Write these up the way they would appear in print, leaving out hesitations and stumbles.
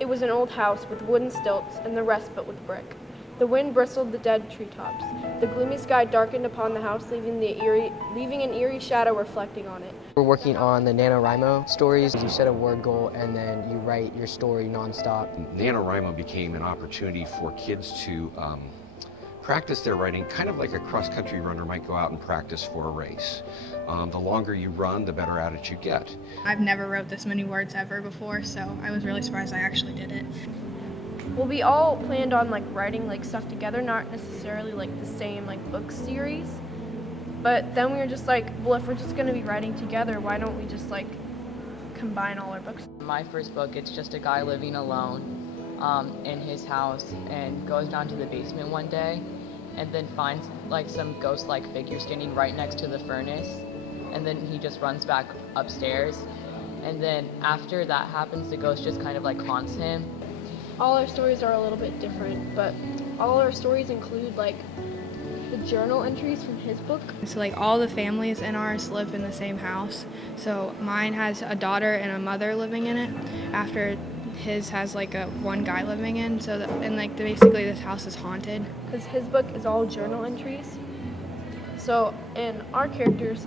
It was an old house with wooden stilts and the rest but with brick. The wind bristled the dead treetops. The gloomy sky darkened upon the house, leaving an eerie shadow reflecting on it. We're working on the NaNoWriMo stories. You set a word goal and then you write your story nonstop. NaNoWriMo became an opportunity for kids to practice their writing, kind of like a cross-country runner might go out and practice for a race. The longer you run, the better at it you get. I've never wrote this many words ever before, so I was really surprised I actually did it. Well, we all planned on writing stuff together, not necessarily the same book series. But then we were just well, if we're just going to be writing together, why don't we just combine all our books? My first book, it's just a guy living alone in his house and goes down to the basement one day and then finds some ghost-like figure standing right next to the furnace, and then he just runs back upstairs, and then after that happens, the ghost just kind of haunts him. All our stories are a little bit different, but all our stories include the journal entries from his book. So all the families in ours live in the same house. So mine has a daughter and a mother living in it, after his has one guy living in. So basically this house is haunted. Because his book is all journal entries. So, and our characters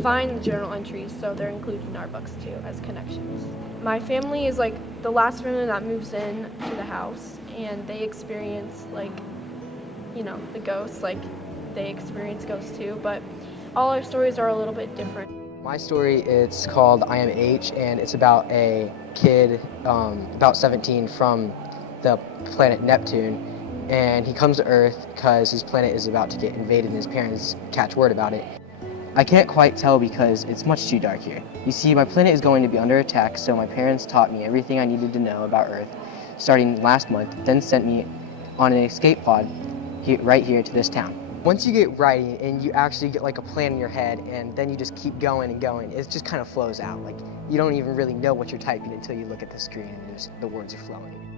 find the journal entries, so they're included in our books too as connections. My family is the last family that moves in to the house, and they experience the ghosts, they experience ghosts too, but all our stories are a little bit different. My story, it's called I Am H, and it's about a kid about 17 from the planet Neptune, and he comes to Earth because his planet is about to get invaded and his parents catch word about it. I can't quite tell because it's much too dark here. You see, my planet is going to be under attack, so my parents taught me everything I needed to know about Earth starting last month, then sent me on an escape pod right here to this town. Once you get writing and you actually get a plan in your head, and then you just keep going and going, it just kind of flows out. You don't even really know what you're typing until you look at the screen and the words are flowing.